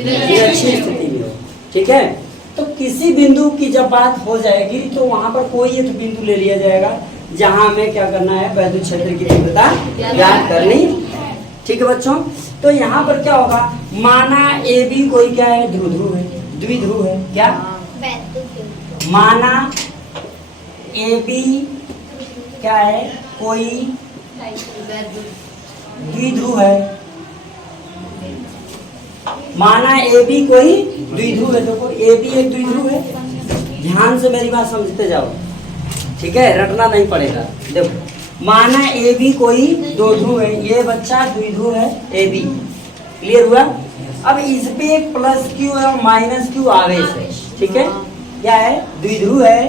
ये अच्छी स्थिति में हो। ठीक है, तो किसी बिंदु की जब बात हो जाएगी तो वहां पर कोई एक बिंदु ले लिया जाएगा जहां हमें क्या करना है, वैद्युत क्षेत्र की तीव्रता ज्ञात करनी। ठीक है बच्चों, तो यहाँ पर क्या होगा, माना ए बी कोई क्या है, ध्रुव है, द्विध्रुव है। क्या माना ए बी क्या है, कोई द्विध्रुव है। माना ए बी कोई द्विध्रुव है। देखो ए बी एक द्विध्रुव है, ध्यान से मेरी बात समझते जाओ। ठीक है, रटना नहीं पड़ेगा। देखो माना ए बी कोई दो ध्रुव है, ये बच्चा द्विध्रुव है ए बी। क्लियर हुआ? अब इस पे प्लस क्यू और माइनस क्यू आवेश है। ठीक है, क्या है, द्विध्रुव है,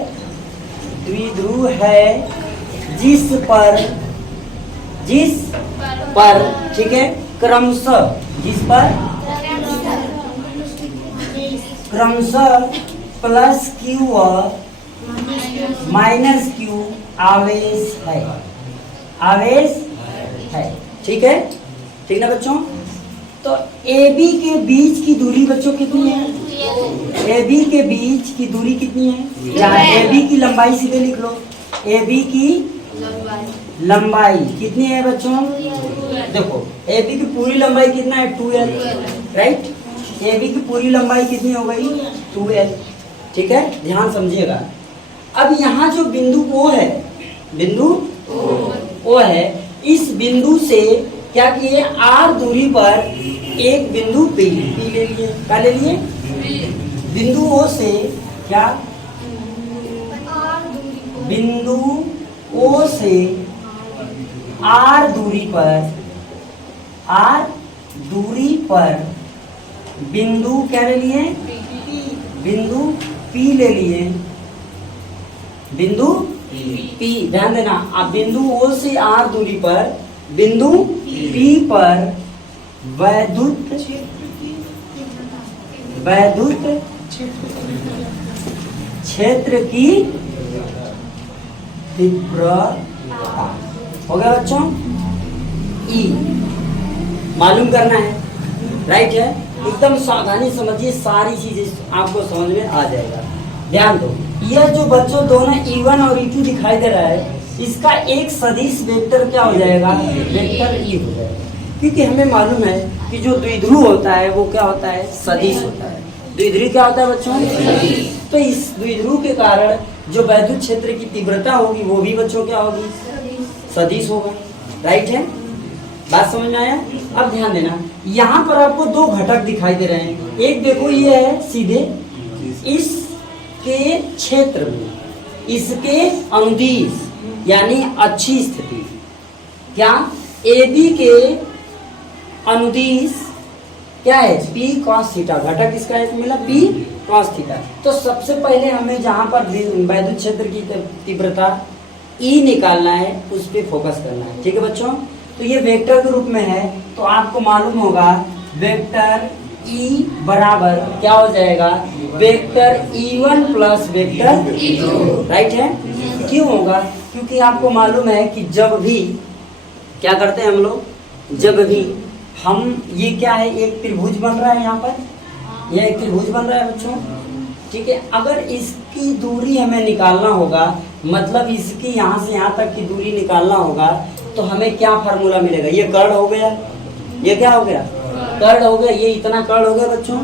द्विध्रुव है जिस पर ठीक है क्रमशः, जिस पर क्रमशः प्लस क्यू और माइनस क्यू आवेश है, आवेश है। ठीक है, ठीक ना बच्चों? तो ए बी के बीच की दूरी बच्चों कितनी है, ए बी के बीच की दूरी कितनी है, यहाँ ए बी की लंबाई सीधे लिख लो, ए बी की लंबाई कितनी है बच्चों? देखो ए बी की पूरी लंबाई कितना है, 2l, राइट। ए बी की पूरी लंबाई कितनी हो गई, 2l। ठीक है, ध्यान समझिएगा। अब यहाँ जो बिंदु O है, बिंदु O है, इस बिंदु से क्या किए, r दूरी पर एक बिंदु P ले लिए। क्या ले लिए? बिंदु O से क्या, बिंदु O से r दूरी पर बिंदु क्या ले लिए, बिंदु P ले लिए, बिंदु P। ध्यान देना, अब बिंदु O से r दूरी पर बिंदु P पर वैद्युत क्षेत्र की तीव्रता हो गया बच्चों, E मालूम करना है, राइट है। एकदम सावधानी समझिए, सारी चीजें आपको समझ में आ जाएगा। ध्यान दो, यह जो बच्चों दोनों E1 और E2 दिखाई दे रहा है, इसका एक सदिश वेक्टर क्या हो जाएगा, वेक्टर E हो जाएगा। क्योंकि हमें मालूम है कि जो द्विध्रुव होता है वो क्या होता है, सदिश होता है। द्विध्रुव क्या होता है बच्चों, सदिश। तो इस द्विध्रुव के कारण जो वैद्युत क्षेत्र की तीव्रता होगी वो भी बच्चों क्या होगी, सदिश होगा, राइट है। बात समझ में आया? अब ध्यान देना, यहाँ पर आपको दो घटक दिखाई दे रहे हैं। एक देखो ये है सीधे इसके क्षेत्र में, इसके अनुदिश यानी अच्छी स्थिति, क्या ए बी के अनुदिश क्या है, P cos थीटा। घटक इसका एक मिला P cos थीटा। तो सबसे पहले हमें जहां पर वैद्युत क्षेत्र की तीव्रता E निकालना है, उस पर फोकस करना है। ठीक है बच्चों, तो ये वेक्टर के रूप में है, तो आपको मालूम होगा वेक्टर E बराबर क्या हो जाएगा, vector E1 plus vector E2, right है। क्यों होगा, क्योंकि आपको मालूम है कि जब भी क्या करते हैं हम लोग, जब भी हम, ये क्या है, एक त्रिभुज बन रहा है, यहाँ पर यह एक त्रिभुज बन रहा है बच्चों। ठीक है, अगर इसकी दूरी हमें निकालना होगा, मतलब इसकी यहाँ से यहाँ तक की दूरी निकालना होगा, तो हमें क्या फार्मूला मिलेगा, ये कर्ण हो गया, ये क्या हो गया, कर्ण हो गया, ये इतना कर्ण हो गया बच्चों,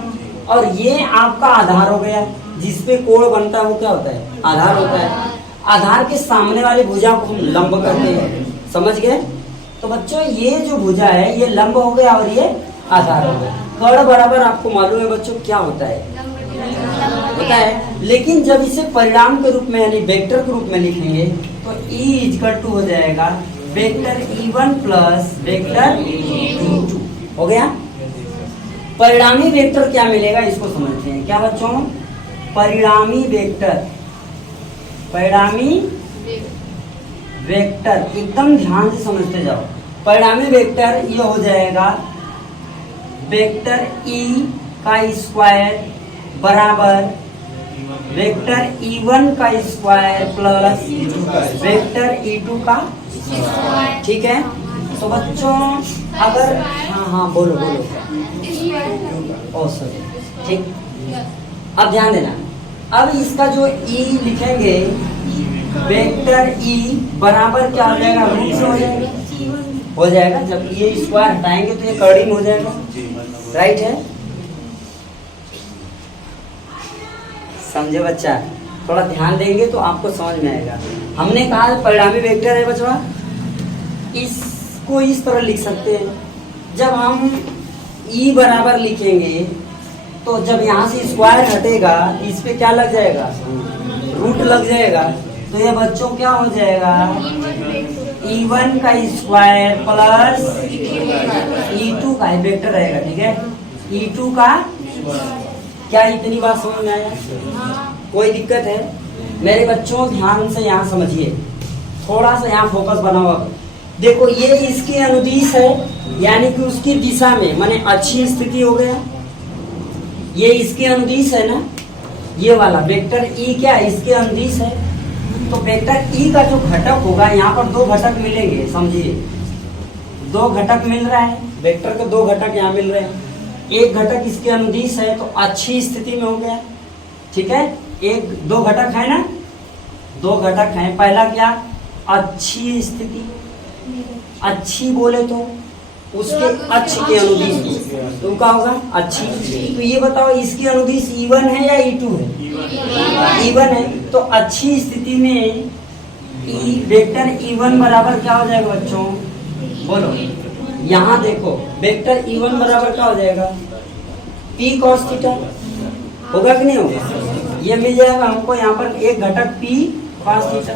और ये आपका आधार हो गया, जिसपे कोण बनता है वो क्या होता है, आधार होता है। आधार के सामने वाली भुजा को हम लंब करते हैं, समझ गए। तो बच्चों ये जो भुजा है ये लंब हो गया और ये आधार हो गया। कर्ण बराबर आपको मालूम है बच्चों क्या होता है, होता है। लेकिन जब इसे परिणाम के रूप में यानी वेक्टर के रूप में लिखेंगे तो E इक्वल टू हो जाएगा vector E1 plus vector E2 हो गया। परिणामी वेक्टर क्या मिलेगा इसको समझते हैं। क्या बच्चों, परिणामी वेक्टर, परिणामी वेक्टर एकदम ध्यान से समझते जाओ। परिणामी वेक्टर ये हो जाएगा वेक्टर E का स्क्वायर बराबर वेक्टर E1 का स्क्वायर प्लस वेक्टर E2 का, ठीक है। तो बच्चों अगर, हाँ हाँ बोलो बोलो, औसत, ठीक। अब ध्यान देना, अब इसका जो ई लिखेंगे वेक्टर ई बराबर क्या हो जाएगा, रूट से हो जाएगा। जब ये स्क्वायर हटाएंगे तो ये कड़ी में हो जाएगा, राइट है। समझे बच्चा, थोड़ा ध्यान देंगे तो आपको समझ में आएगा। हमने कहा परिणामी वेक्टर है बच्चा, इसको इस तरह लिख सकते हैं। जब हम ई बराबर लिखेंगे तो जब यहाँ से स्क्वायर हटेगा इस पे क्या लग जाएगा, रूट लग जाएगा। तो ये बच्चों क्या हो जाएगा, E1 का स्क्वायर प्लस E2 का वेक्टर रहेगा, ठीक है। E2 का क्या, इतनी बात समझ में आया, कोई दिक्कत है? मेरे बच्चों ध्यान से यहाँ समझिए, थोड़ा सा यहाँ फोकस बनाओ। अब देखो ये इसकी अनुदिश है, यानी कि उसकी दिशा में, माने अच्छी स्थिति हो गया। ये इसकी अनुदिश है ना, ये वाला वेक्टर ई क्या इसके अनुदिश है। तो वेक्टर ई का जो घटक होगा, यहाँ पर दो घटक मिलेंगे, समझिए दो घटक मिल रहा है, वेक्टर के दो घटक यहाँ मिल रहे हैं। एक घटक इसके अनुदिश है तो अच्छी स्थिति में हो गया, ठीक है। एक दो घटक है ना, दो घटक हैं। पहला क्या, अच्छी स्थिति, अच्छी बोले तो उसके अक्ष के अनुदिश तो क्या होगा, अच्छी। तो ये बताओ इसकी अनुदिश E1 है या E2 है? E1 है। तो अच्छी स्थिति में वेक्टर E1 बराबर क्या हो जाएगा बच्चों, बोलो। यहाँ देखो वेक्टर E1 बराबर क्या हो जाएगा, P cos थीटा, होगा कि नहीं होगा? ये मिल जाएगा हमको यहाँ पर एक घटक P cos theta,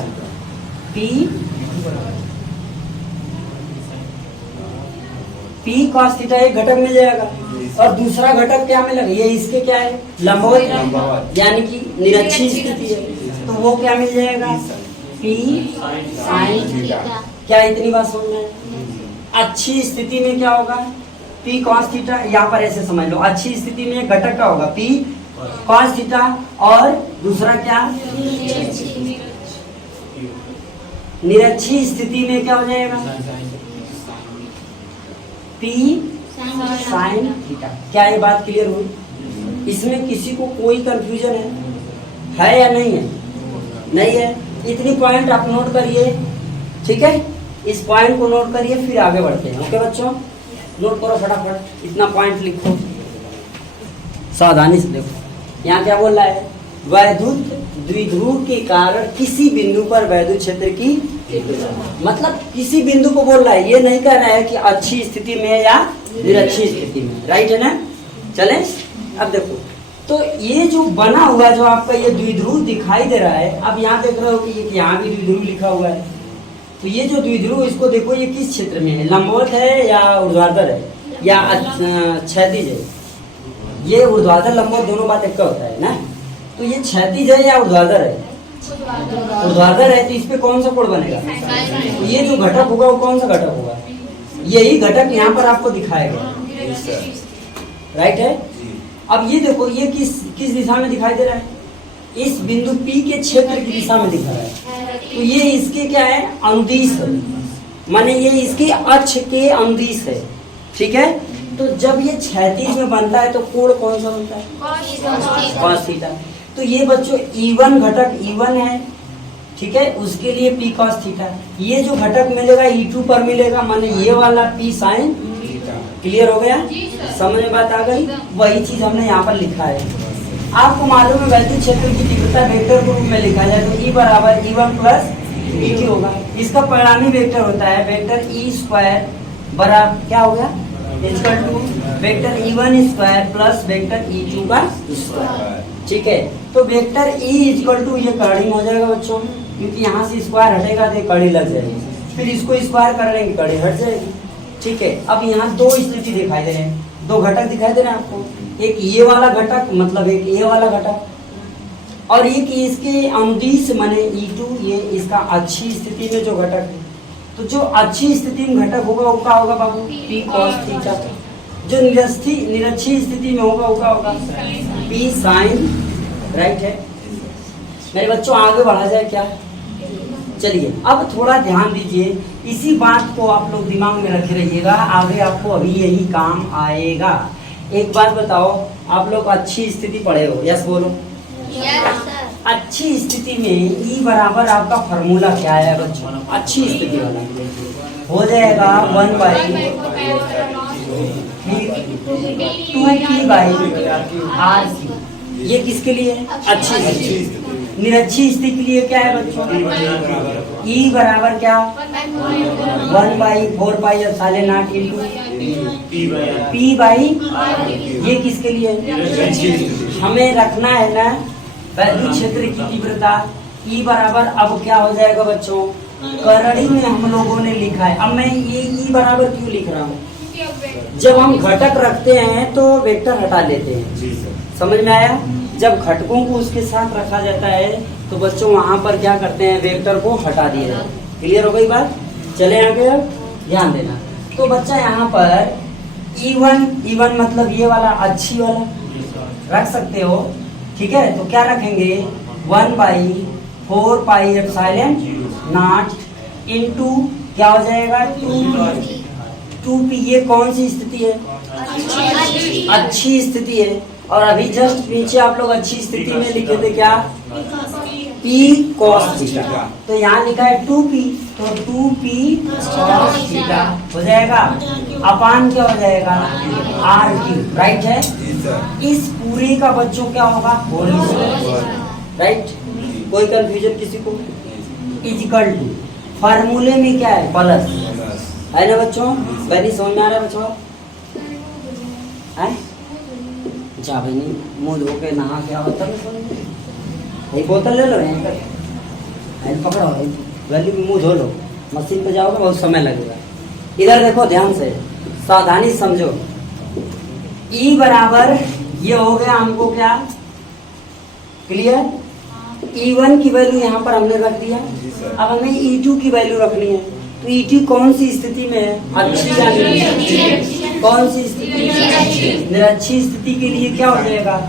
P cos theta एक घटक मिल जाएगा। और दूसरा घटक क्या मिलेगा, ये इसके क्या है, लंबवत, यानी कि निरक्षी स्थिति है, तो वो क्या मिल जाएगा, P sin थीटा। क्या इतनी बात समझ में? अच्छी स्थिति में क्या होगा, P cos थीटा। यहाँ पर ऐसे समझ लो, अच्छी स्थिति में घटक क्या होगा, P cos थीटा, और दूसरा क्या, निरक्षी स्थिति में क्या हो जाएगा, P sin थीटा। क्या ये बात क्लियर हुई? इसमें किसी को कोई कंफ्यूजन है या नहीं है? नहीं है। इतनी पॉइंट आप नोट करिए, ठीक है। इस पॉइंट को नोट करिए, फिर आगे बढ़ते हैं। ओके बच्चों, नोट करो फटाफट, इतना पॉइंट लिखो, सावधानी से देखो। यहाँ क्या बोल रहा है, वैद्युत द्विध्रुव के कारण किसी बिंदु पर वैद्युत क्षेत्र की, मतलब किसी बिंदु को बोल रहा है, ये नहीं कह रहा है कि अच्छी स्थिति में या निरक्षी स्थिति में, राइट है ना। चले अब देखो, तो ये जो बना हुआ जो आपका ये द्विध्रुव दिखाई दे रहा है, अब यहाँ देख रहे हो कि यहाँ भी द्विध्रुव लिखा हुआ है। तो ये जो द्विध्रुव, इसको देखो ये किस क्षेत्र में है, लंबवत है या ऊर्ध्वाधर है या क्षैतिज है? ये ऊर्ध्वाधर लंबवत दोनों बात एक होता है ना। तो ये क्षैतिज है या ऊर्ध्वाधर है? ऊर्ध्वाधर है। तो इस पे कौन सा कोण बनेगा? तो ये जो घटक होगा वो कौन सा घटक होगा? यही घटक यहाँ पर आपको दिखाएगा, राइट है। अब ये देखो ये किस दिशा में दिखाई दे रहा है, इस बिंदु P के क्षेत्र की दिशा में दिखा रहा है। तो ये इसके क्या है, अनुदिश है, माने ये इसके अक्ष के अनुदिश है, ठीक है। तो जब ये क्षैतिज में बनता है तो कोण कौन सा बनता है, cos थीटा। तो ये बच्चों E1 घटक E1 है, ठीक है, उसके लिए P cos थीटा। ये जो घटक मिलेगा E2 पर मिलेगा, माने ये वाला P sin थीटा। क्लियर हो गया, समझ में बात आ गई? वही चीज हमने यहाँ पर लिखा है। आपको मालूम है वैद्युत क्षेत्र की तीव्रता वेक्टर के रूप में लिखा जाए तो E बराबर E1 प्लस E2 होगा। इसका परिणामी वेक्टर होता है वेक्टर E स्क्वायर बराबर क्या हो गया, equal to vector E1 square plus vector E2 का स्क्वायर, ठीक है। तो वेक्टर E इक्वल टू ये कड़ी में हो जाएगा बच्चों, क्योंकि यहाँ से स्क्वायर हटेगा तो कड़ी लग जाएगी, फिर इसको स्क्वायर कर लेंगे कड़ी हट जाएगी, ठीक है। अब यहाँ दो स्थिति दिखाई दे रहे हैं, दो घटक दिखाई दे रहे हैं आपको, एक ये वाला घटक मतलब एक ये वाला घटक, और एक इसके अनुदिश माने E2, ये इसका अच्छी स्थिति में जो घटक है। तो जो अच्छी स्थिति में घटक होगा वो क्या होगा बाबू, P cos थीटा। जो निरक्षी स्थिति में होगा वो क्या होगा, P sin, राइट है। मेरे बच्चों आगे बढ़ा जाए क्या? चलिए अब थोड़ा ध्यान दीजिए, इसी बात को आप लोग दिमाग में रखे रहिएगा, आगे आपको अभी यही काम आएगा। एक बात बताओ, आप लोग अच्छी स्थिति पढ़े हो? यस बोलो। अच्छी स्थिति में ई बराबर आपका फॉर्मूला क्या है बच्चों? अच्छी स्थिति वाला हो जाएगा 1/2p/r। ये किसके लिए? अच्छी स्थिति। निरच्छी स्थिति के लिए क्या है बच्चों? ई बराबर क्या? 1/4πε0 इंटू p/, ये किसके लिए? हमें रखना है ना वैद्युत क्षेत्र की तीव्रता। ई बराबर अब क्या हो जाएगा बच्चों? करड़ी में हम लोगों ने लिखा है। अब मैं ये ई बराबर क्यों लिख रहा हूँ? जब हम घटक रखते हैं तो वेक्टर हटा लेते हैं, समझ में आया? जब घटकों को उसके साथ रखा जाता है तो बच्चों वहां पर क्या करते हैं? वेक्टर को हटा दिया जाता है। क्लियर हो गई बात? चले आगे, अब ध्यान देना। तो बच्चा यहाँ पर E1 मतलब ये वाला अच्छी वाला रख सकते हो, ठीक है? तो क्या रखेंगे? 1/4πε0 इंटू क्या हो जाएगा? 2p। ये कौन सी स्थिति है? अच्छी स्थिति है। और अभी जस्ट नीचे आप लोग अच्छी स्थिति में लिखे थे क्या? p cos theta. तो यहाँ लिखा है 2p, तो 2p cos थीटा हो जाएगा। अपान क्या हो जाएगा? r क्यू, राइट है? इस पूरे का बच्चों क्या होगा? Whole square, right? कोई कंफ्यूजन किसी को? इक्वल टू फार्मूले में क्या है? प्लस है ना बच्चों? बनी समझ में आ रहा है बच्चों? जा भाई, नहीं मुंह धो के नहा के आओ तब एक बोतल ले लो, यहाँ पर पकड़ो, गली में मुंह धो लो, मशीन पे जाओगे बहुत समय लगेगा। इधर देखो ध्यान से, सावधानी समझो। ई बराबर ये हो गया हमको क्या? क्लियर? E1 की वैल्यू यहाँ पर हमने रख दिया। अब हमें E2 की वैल्यू रखनी है। तो E2 कौन सी स्थिति में है? अच्छी या निरच्छी? कौन सी स्थिति? निरच्छी स्थिति के लिए क्या हो जाएगा?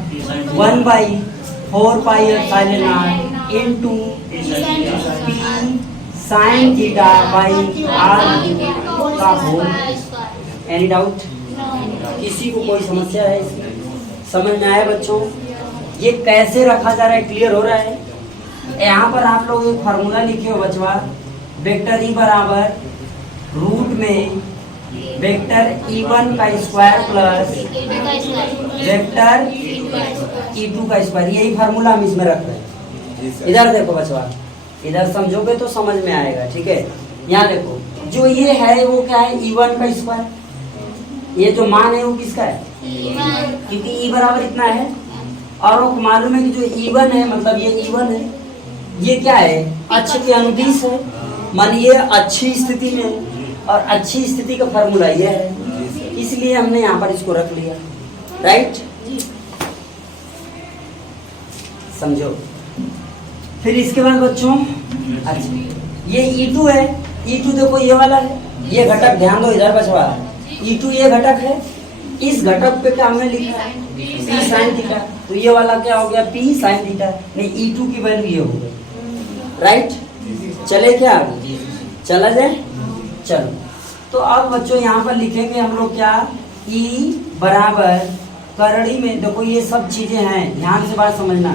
1/4πε0 इंटू p sin θ/r का होल। Any doubt? किसी को कोई समस्या है इसमें? समझ में आया बच्चों? ये कैसे रखा जा रहा है? क्लियर हो रहा है? यहाँ पर आप लोग एक फार्मूला लिखे हो बचवा, वेक्टर ई बराबर रूट में वेक्टर E1 का स्क्वायर प्लस वेक्टर E2 का स्क्वायर। यही फार्मूला हम इसमें रख रहे हैं। इधर देखो बचवा, इधर समझोगे तो समझ में आएगा, ठीक है? यहाँ देखो, जो ये है वो क्या है? E1 का स्क्वायर। ये जो मान है वो किसका है? क्योंकि E बराबर इतना है और वो मालूम है कि जो E1 है मतलब ये E1 है, ये क्या है? अक्ष के अनुदिश है, मान ये अच्छी स्थिति में है और अच्छी स्थिति का फार्मूला ये है, इसलिए हमने यहाँ पर इसको रख लिया, राइट? समझो। फिर इसके बाद बच्चों, अच्छा ये E2 है। E2 देखो ये वाला है, ये घटक ध्यान दो इधर बचवा। E2 ये घटक है, इस घटक पे क्या हमने लिखा है? P sin theta. तो ये वाला क्या हो गया? P sin theta. नहीं, E2 की वैल्यू ये हो गई, राइट? चले क्या? चला जाए? चलो। तो अब बच्चों यहाँ पर लिखेंगे हम लोग क्या? E बराबर करड़ी में देखो ये सब चीजें हैं, ध्यान से बात समझना।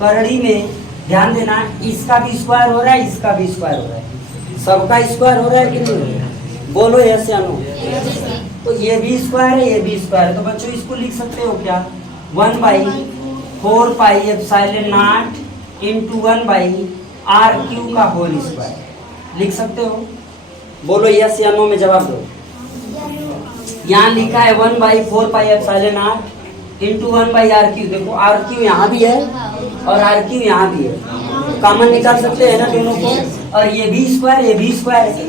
करड़ी में ध्यान देना, इसका भी स्क्वायर हो रहा है, इसका भी स्क्वायर हो रहा है, सबका स्क्वायर हो रहा है कि नहीं? बोलो यस या नो? तो ये भी स्क्वायर है, ये भी स्क्वायर है। तो बच्चों इसको लिख सकते हो क्या? 1/4πε0 इंटू 1/r³ का होल स्क्वायर लिख सकते हो। बोलो यस या नो में जवाब दो। यहाँ लिखा है 1/4πε0 इंटू 1/r³। देखो r³ यहाँ भी है और r³ यहाँ भी है, कॉमन निकाल सकते हैं ना दोनों को। और ये भी स्क्वायर, ये भी स्क्वायर है,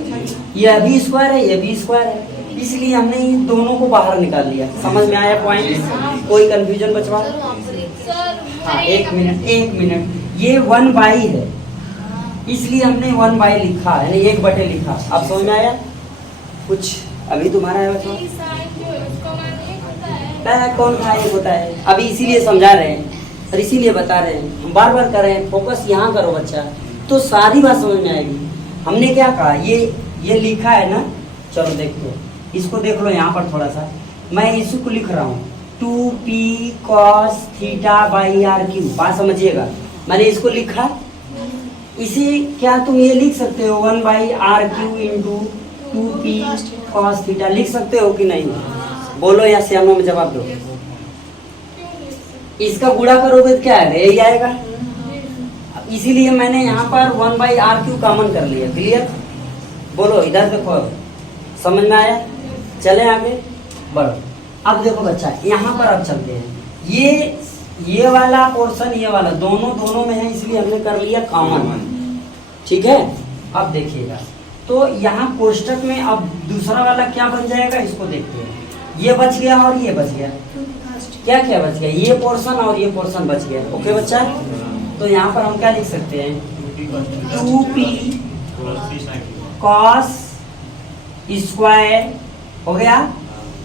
ये भी स्क्वायर है, ये भी स्क्वायर है, इसलिए हमने इन दोनों को बाहर निकाल लिया। समझ में आया पॉइंट? कोई कंफ्यूजन बचवा? हाँ, एक मिनट। ये 1/, है इसलिए हमने 1/, लिखा है, 1/, लिखा। अब समझ में आया कुछ? अभी तुम्हारा है बच्चों? कौन सा एक होता है? अभी इसीलिए समझा रहे हैं और इसीलिए बता रहे हैं, हम बार बार कर रहे हैं। फोकस यहाँ करो बच्चा, तो सारी बात समझ में आएगी। हमने क्या कहा? ये लिखा है ना, चलो देखो, इसको देख लो यहाँ पर थोड़ा सा। मैं इसी को लिख रहा हूँ 2p cos theta by r q. बात समझिएगा, मैंने इसको लिखा। इसी क्या तुम ये लिख सकते हो 1 by r q into 2p cos theta, लिख सकते हो कि नहीं? बोलो या श्यामों में जवाब दो। इसका गुणा करोगे तो क्या है, यही आएगा। इसीलिए मैंने यहाँ पर 1 बाई आर क्यू कॉमन कर लिया। क्लियर? बोलो, इधर देखो, समझ में आया? चले आगे बढ़ो। अब देखो बच्चा, यहाँ पर अब चलते हैं। ये वाला पोर्शन, ये वाला दोनों में है, इसलिए हमने कर लिया कॉमन। ठीक है, अब देखिएगा तो यहाँ कोष्टक में अब दूसरा वाला क्या बन जाएगा, इसको देखते हैं। ये बच गया और ये बच गया। क्या क्या बच गया? ये पोर्शन और ये पोर्शन बच गया। ओके बच्चा, तो यहाँ पर हम क्या लिख सकते हैं 2p cos स्क्वायर हो गया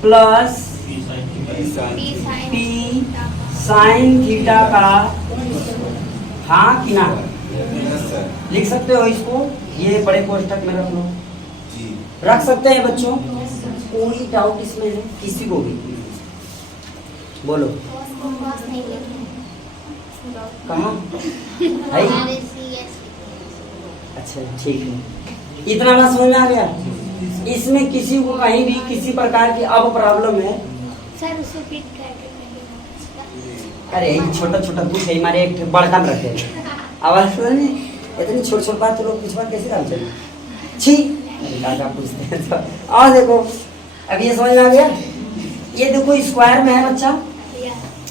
प्लस p साइन थीटा का, हाँ कि ना? लिख सकते हो इसको, ये बड़े कोष्टक में रख लो। रख सकते हैं बच्चों, कोई डाउट इसमें है किसी को भी? बोलो। कहाँ है? अच्छा ठीक है, इतना बात समझ में आ गया। इसमें किसी को कहीं भी किसी प्रकार की अब प्रॉब्लम है सर, उसे पिट करके अरे छोटा छोटा कुछ है, हमारे एक बड़का में रखे आवाज सुनी, इतनी छोट छोट बात तो लोग पिछवा कैसे डाल चले छी दादा पूछते हैं। तो और देखो, अब ये समझ में आ गया। ये देखो स्क्वायर में है बच्चा,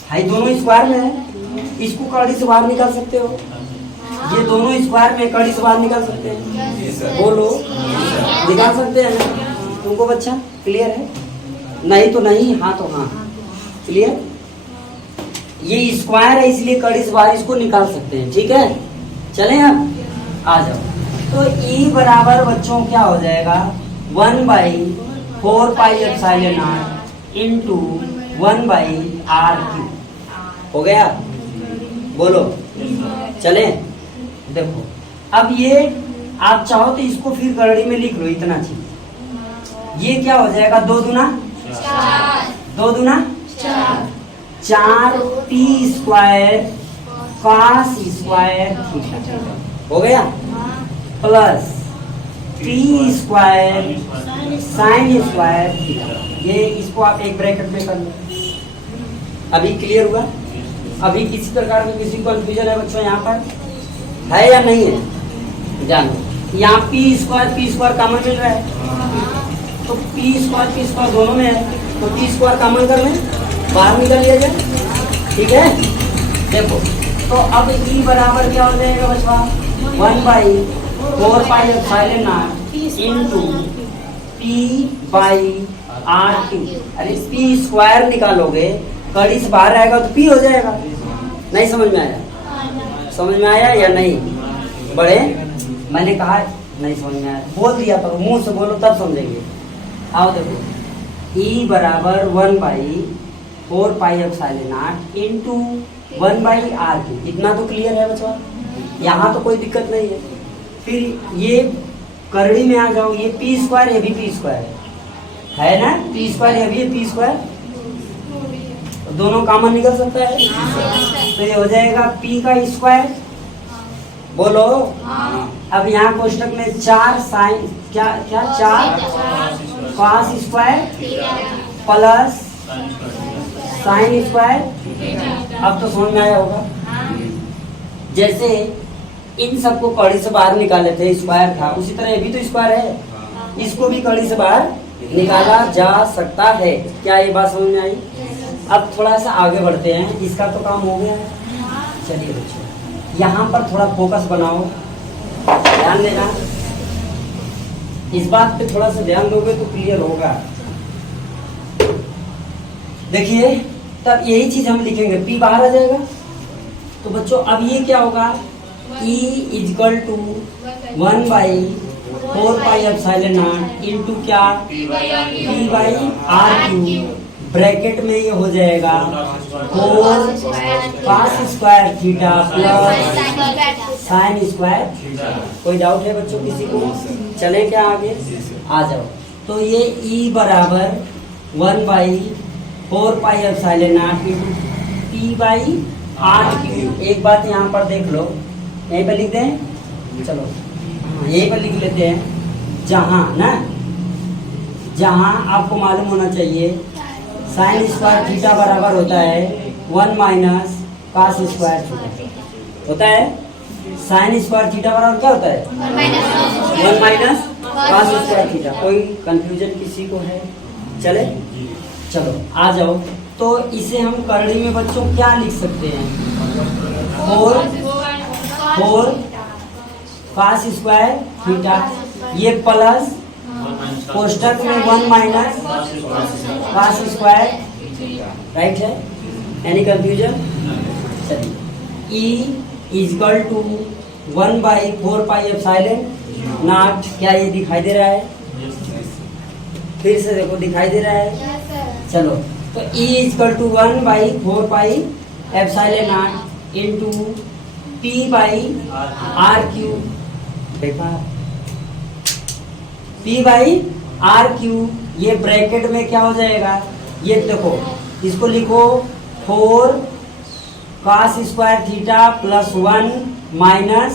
हाई दोनों स्क्वायर में है, इसको कड़ी से बाहर निकाल सकते हो। ये दोनों स्क्वायर में कड़ी से बाहर निकाल सकते हैं। बोलो, निकाल सकते हैं ना? तुमको बच्चा क्लियर है? नहीं तो नहीं, हाँ तो हाँ। क्लियर? ये स्क्वायर है इसलिए कड़ी से बाहर इसको निकाल सकते हैं। ठीक है, चलें अब आ जाओ। तो E बराबर बच्चों क्या हो जाएगा 1 by 4 pi epsilon not into 1 by r q. हो गया? बोलो, चले। देखो अब ये आप चाहो तो इसको फिर गणड़ी में लिख लो, इतना चीज। ये क्या हो जाएगा 2 दूना 2 दूना 4 p square cos square theta हो गया plus p square sine square theta. ये इसको आप एक ब्रैकेट में कर लो। अभी क्लियर हुआ? अभी किसी प्रकार में किसी कंफ्यूजन है बच्चों यहाँ पर है या नहीं है? जानो, यहाँ p स्क्वायर कॉमन मिल रहा है, तो p स्क्वायर दोनों में है, तो p स्क्वायर कॉमन कर लें, बाहर निकल लिया जाए। ठीक है, देखो तो अब E बराबर क्या हो जाएगा बच्चा 1 by 4 pi epsilon not into p by r q. अरे p स्क्वायर निकालोगे, कड़ी से बाहर आएगा तो p हो जाएगा। नहीं समझ में आया? समझ में आया या नहीं? बड़े मैंने कहा नहीं समझ में आया, बोल दिया करो, मुंह से बोलो तब समझेंगे। आओ देखो, E बराबर 1 by 4 pi epsilon not into 1 by r q. इतना तो क्लियर है बच्चा, यहाँ तो कोई दिक्कत नहीं है। फिर ये करड़ी में आ जाओ, ये p स्क्वायर, ये भी p स्क्वायर है ना, p स्क्वायर ये भी p स्क्वायर, दोनों कॉमन निकल सकता है, तो ये हो जाएगा p का स्क्वायर। बोलो, अब यहाँ कोष्टक में 4 साइन क्या 4 cos square plus sine square. अब तो समझ में आया होगा। जैसे इन सबको कड़ी से बाहर निकाले थे, स्क्वायर था, उसी तरह ये भी तो स्क्वायर है, इसको भी कड़ी से बाहर निकाला जा सकता है। क्या ये बात समझ में आई? अब थोड़ा सा आगे बढ़ते हैं, इसका तो काम हो गया है। चलिए बच्चों, यहाँ पर थोड़ा फोकस बनाओ, ध्यान देना, इस बात पे थोड़ा सा ध्यान दोगे तो क्लियर होगा। देखिए, तब यही चीज हम लिखेंगे, p बाहर आ जाएगा। तो बच्चों अब ये क्या होगा, E equal to 1 by 4 pi epsilon not into क्या p by r q, bracket में ये हो जाएगा 4 cos square theta plus sine square theta. कोई डाउट है बच्चों किसी को? चलें क्या आगे? आ जाओ। तो ये E बराबर 1/4πε0 P/r3। एक बात यहाँ पर देख लो, यहीं पर लिख दें, चलो यहीं पर लिख लेते हैं। जहाँ आपको मालूम होना चाहिए साइन स्क्वायर थीटा बराबर होता है 1 माइनस कॉस स्क्वायर थीटा होता है। साइन स्क्वायर थीटा बराबर क्या होता है? 1 माइनस कॉस स्क्वायर थीटा। कोई कंफ्यूजन किसी को है? चले चलो आ जाओ। तो इसे हम करड़ी में बच्चों क्या लिख सकते हैं? 4 कॉस स्क्वायर थीटा, ये प्लस कोष्टक में 1 माइनस कॉस स्क्वायर, राइट है? Any confusion? चलिए E इजकल टू 1/4πε0। क्या ये दिखाई दे रहा है? फिर से देखो, दिखाई दे रहा है? चलो तो E equal to 1/4πε0 into P/r3। देखा, P/r3 ये ब्रैकेट में क्या हो जाएगा? ये देखो, इसको लिखो 4 cos square theta plus 1 minus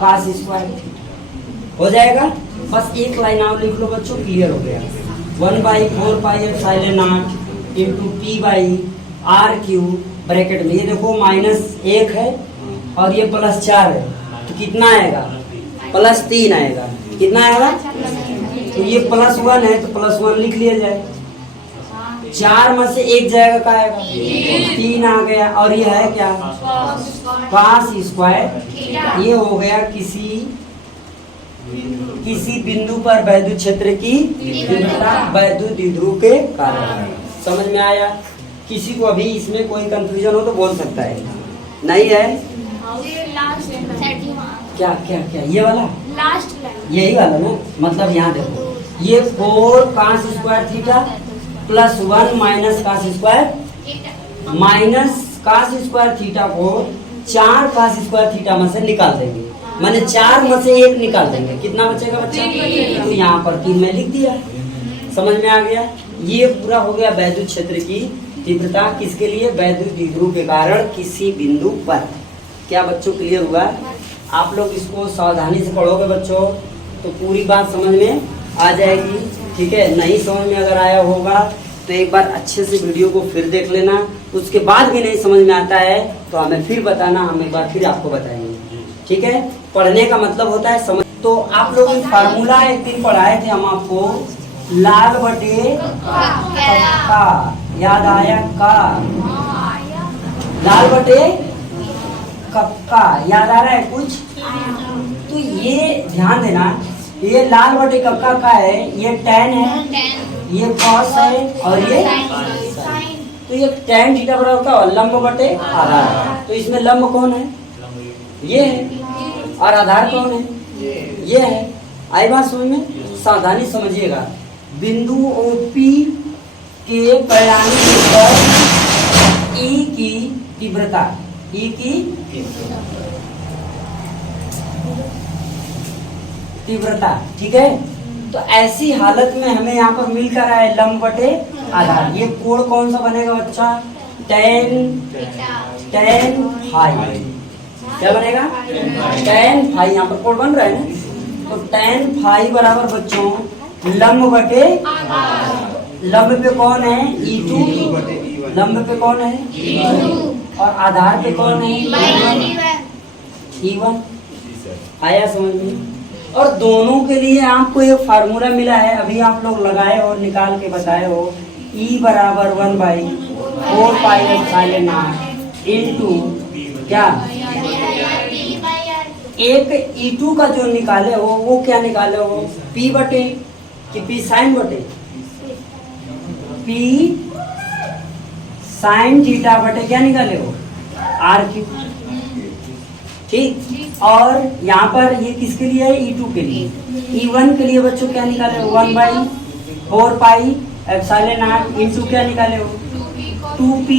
cos square theta हो जाएगा। बस एक लाइन और लिख लो बच्चों, क्लियर हो गया। 1/4πε0 इंटू P/r3 ब्रैकेट में, ये देखो -1 है और ये +4 है, तो कितना आएगा? +3 आएगा। कितना आएगा? तो ये +1 है तो +1 लिख लिया जाए। 4 में से 1 जाएगा, का आएगा? 3 आ गया। और ये है क्या? Cos square. ये हो गया किसी बिंदु पर वैद्युत क्षेत्र की तीव्रता वैद्युत द्विध्रुव के कारण। समझ में आया? किसी को अभी इसमें कोई कंफ्यूजन हो तो बोल सकता है। नहीं है? क्या क्या क्या ये वाला लास्ट यही वाला ना, मतलब यहाँ देखो, ये 4 cos square theta plus 1 minus cos square, minus cos square theta को 4 कॉस स्क्वायर थीटा में से निकाल देंगे, माने 4 में से 1 निकाल देंगे। कितना बचेगा बच्चा? तो यहाँ पर 3 में लिख दिया। समझ में आ गया? ये पूरा हो गया वैद्युत क्षेत्र की तीव्रता किसके लिए? वैद्युत द्विध्रुव के कारण किसी बिंदु पर। क्या बच्चों क्लियर हुआ? आप लोग इसको सावधानी से पढ़ोगे बच्चों तो पूरी बात समझ में आ जाएगी। ठीक है? नहीं समझ में अगर आया होगा तो एक बार अच्छे से वीडियो को फिर देख लेना। उसके बाद भी नहीं समझ में आता है तो हमें फिर बताना, हम एक बार फिर आपको बताएंगे। ठीक है? पढ़ने का मतलब होता है समझ। तो आप लोग फार्मूला एक दिन पढ़ाए थे हम आपको, लाल बटे का, याद आया? का लाल बटे कक्का, याद आ रहा है कुछ? तो ये ध्यान देना, ये लाल बटे कक्का का है, ये tan है, ये cos है और ये तो ये tan थीटा बराबर का लंब बटे आधार। तो इसमें लंब कौन है? ये है। और आधार कौन है? ये है। आई बात समझ में? सावधानी समझिएगा। बिंदु OP के परिणामी पर E की तीव्रता, E की तीव्रता, ठीक है? तो ऐसी हालत में हमें यहाँ पर मिल कर आए लंब बटे आधार। ये कोण कौन सा बनेगा बच्चा? tan phi. क्या बनेगा? tan phi. यहाँ पर कोण बन रहा है ना, तो tan फाई बराबर बच्चों लंब बटे, लंब पे कौन है? E2, लंब पे कौन है? और आधार पे कौन है? E1। आया समझ में? और दोनों के लिए आपको एक फार्मूला मिला है, अभी आप लोग लगाए और निकाल के बताए हो। E बराबर 1/4πε0 इंटू क्या? एक E2 का जो निकाले हो वो क्या निकाले हो? P बटे कि P साइन बटे? P साइन थीटा बटे क्या निकाले हो? R3। ठीक? और यहाँ पर ये किसके लिए है? E2 के लिए। E1 के लिए बच्चों क्या निकाले हो? 1/4πε0 इंटू क्या निकाले हो? 2p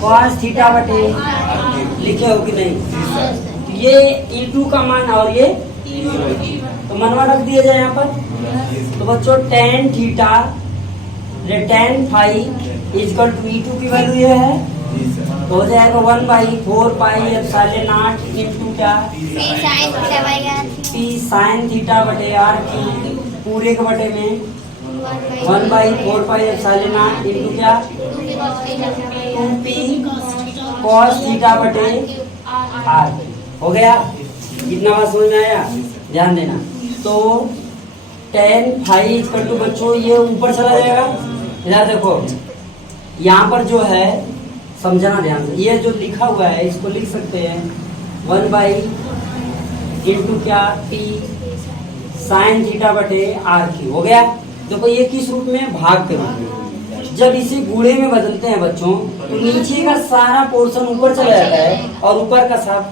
cos थीटा बटे, लिखे हो कि नहीं? ये E2 का मान और ये तो मनवा रख दिया जाए यहाँ पर। तो बच्चों tan theta tan phi equal to E2 की वैल्यू ये है, तो हो जाएगा 1/4 पाई इंटू क्या, पी साइन थीटा बटे आर क्यूब पूरे के बटे में 1/4 पाई इंटू क्या 2p cos थीटा बटे आर। हो गया, कितना बात समझ में आया, ध्यान देना। तो tan फाई इक्वल टू बच्चों ये ऊपर चला जाएगा, इधर देखो यहाँ पर जो है समझना ध्यान से, ये जो लिखा हुआ है इसको लिख सकते हैं 1 इंटू क्या p साइन थीटा बटे आर क्यू। हो गया। देखो ये किस रूप में, भाग के रूप में। जब इसे गुणे में बदलते हैं बच्चों तो नीचे का सारा पोर्शन ऊपर चला जाता है और ऊपर का सब,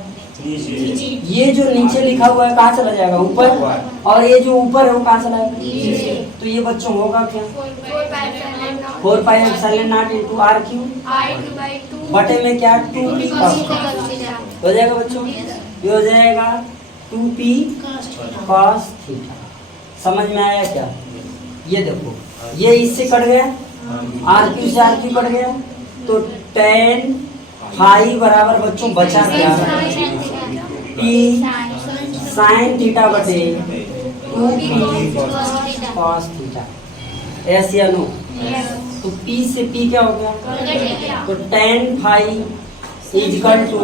ये जो नीचे लिखा हुआ है कहाँ चला जाएगा, ऊपर, और ये जो ऊपर है वो कहाँ चला जाएगा। तो ये बच्चों होगा क्या 4πε0 इंटू आर क्यू बटे में क्या 2p हो जाएगा बच्चों, ये हो जाएगा 2p cos थीटा। समझ में आया क्या। ये देखो ये इससे कट गया, आर क्यू से आर क्यू कट गया, तो tan फाई बराबर बच्चों बचा क्या p साइन थीटा बटे 2p cos थीटा। ऐसे या नो, तो p से p क्या हो गया, तो tan फाई इजकल टू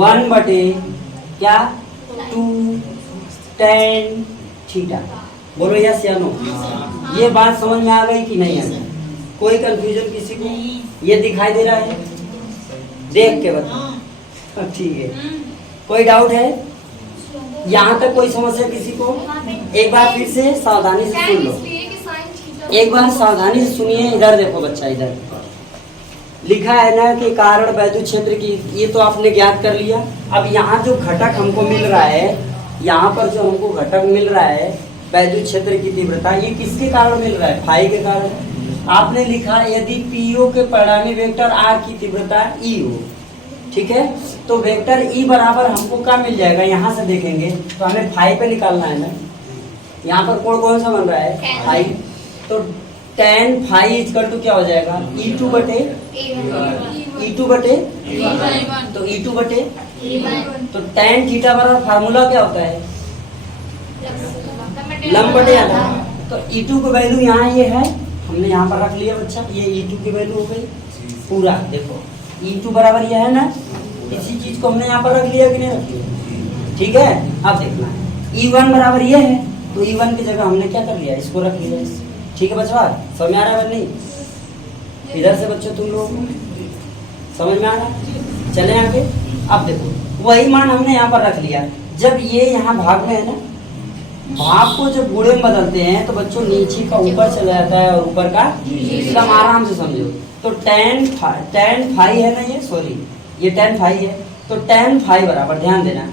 1 बटे क्या 2 tan थीटा। बोलो यस या नो। ये बात समझ में आ गई कि नहीं आ गई, कोई कंफ्यूजन किसी को, ये दिखाई दे रहा है देख के बता, ठीक है। कोई डाउट है यहाँ तक, कोई समस्या किसी को। एक बार फिर से सावधानी से सुन लो, एक बार सावधानी से सुनिए। इधर देखो बच्चा, इधर लिखा है ना कि कारण वैद्युत क्षेत्र की, ये तो आपने ज्ञात कर लिया। अब यहाँ जो घटक हमको मिल रहा है, यहाँ पर जो हमको घटक मिल रहा है वैद्युत क्षेत्र की तीव्रता, ये किसके कारण मिल रहा है, फाई के कारण। आपने लिखा यदि पीओ के परिणामी वेक्टर आर की तीव्रता ई हो, ठीक है, तो वेक्टर ई बराबर हमको क्या मिल जाएगा, यहाँ से देखेंगे तो हमें फाई पे निकालना है ना। यहाँ पर कोण कौन सा बन रहा है, फाई, तो tan फाई इक्वल टू क्या हो जाएगा E2 बटे तो E2 बटे, तो tan थीटा बराबर फार्मूला क्या होता है, लंब बटे आधा। तो E2 की वैल्यू यहाँ ये है, हमने यहाँ पर रख लिया बच्चा, ये E2 की वैल्यू हो गई पूरा। देखो E2 बराबर ये है ना, इसी चीज को हमने यहाँ पर रख लिया कि नहीं रख लिया, ठीक है। अब देखना E1 बराबर ये है, तो E1 की जगह हमने क्या कर लिया, इसको रख लिया, ठीक है बच्चा। समझ में आ रहा है नहीं, इधर से बच्चों तुम लोग समझ में आ रहा, चले आगे। अब देखो वही मान हमने यहाँ पर रख लिया, जब ये यहाँ भाग में है ना, भाग को जब गुणे में बदलते हैं तो बच्चों नीचे का ऊपर चला जाता है और ऊपर का, एकदम आराम से समझो। तो tan फाई है ना, ये सॉरी ये tan फाई है, तो tan फाई बराबर ध्यान देना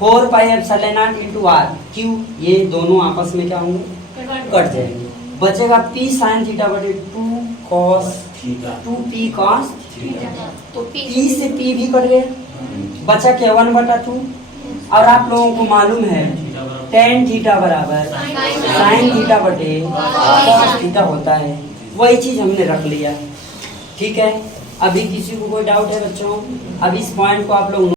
4πε0 इंटू आर क्यू, ये दोनों आपस में क्या होंगे, कट जाएंगे। बचेगा p साइन थीटा बटे 2p cos, तो p से p भी कट गया, बचा क्या 1/2। और आप लोगों को मालूम है tan थीटा बराबर साइन थीटा बटे cos थीटा होता है, वही चीज हमने रख लिया, ठीक है। अभी किसी को कोई डाउट है बच्चों, अब इस पॉइंट को आप लोग